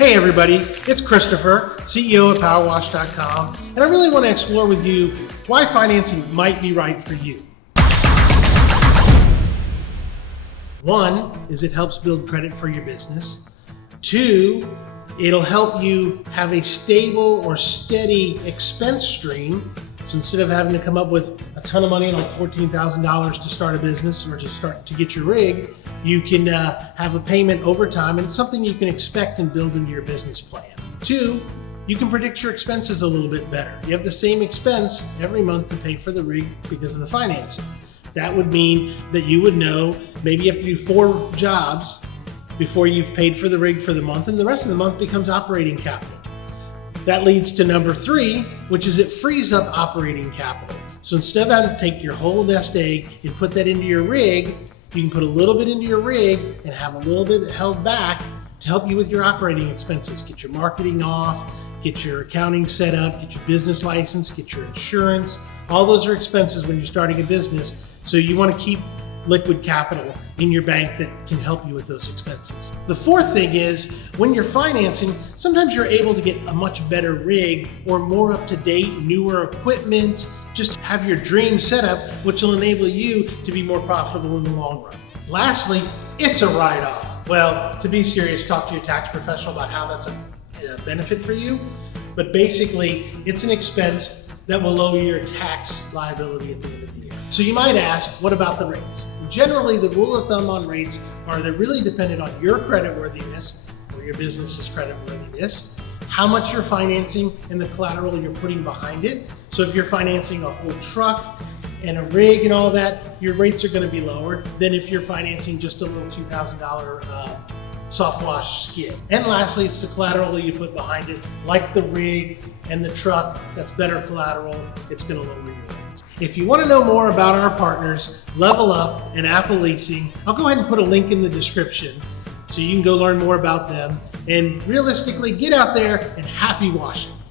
Hey everybody, it's Christopher, CEO at Powerwash.com, and I really want to explore with you why financing might be right for you. One is it helps build credit for your business. Two, it'll help you have a stable or steady expense stream. So instead of having to come up with a ton of money, like $14,000 to start a business or to get your rig, you can have a payment over time, and it's something you can expect and build into your business plan. Two, you can predict your expenses a little bit better. You have the same expense every month to pay for the rig because of the financing. That would mean that you would know maybe you have to do 4 jobs before you've paid for the rig for the month, and the rest of the month becomes operating capital. That leads to number 3, which is it frees up operating capital. So instead of having to take your whole nest egg and put that into your rig, you can put a little bit into your rig and have a little bit held back to help you with your operating expenses. Get your marketing off, get your accounting set up, get your business license, get your insurance. All those are expenses when you're starting a business. So you want to keep liquid capital in your bank that can help you with those expenses. The fourth thing is when you're financing, sometimes you're able to get a much better rig or more up-to-date, newer equipment. Just have your dream setup, which will enable you to be more profitable in the long run. Lastly, it's a write-off. Well, to be serious, talk to your tax professional about how that's a benefit for you. But basically, it's an expense that will lower your tax liability at the end of the year. So you might ask, what about the rates? Generally, the rule of thumb on rates are they're really dependent on your creditworthiness or your business's creditworthiness, how much you're financing, and the collateral you're putting behind it. So if you're financing a whole truck and a rig and all that, your rates are going to be lower than if you're financing just a little $2,000 soft wash skid. And lastly, it's the collateral that you put behind it, like the rig and the truck. That's better collateral. It's going to lower your rates. If you want to know more about our partners, Level Up and Apple Leasing, I'll go ahead and put a link in the description so you can go learn more about them. And realistically, get out there and happy washing.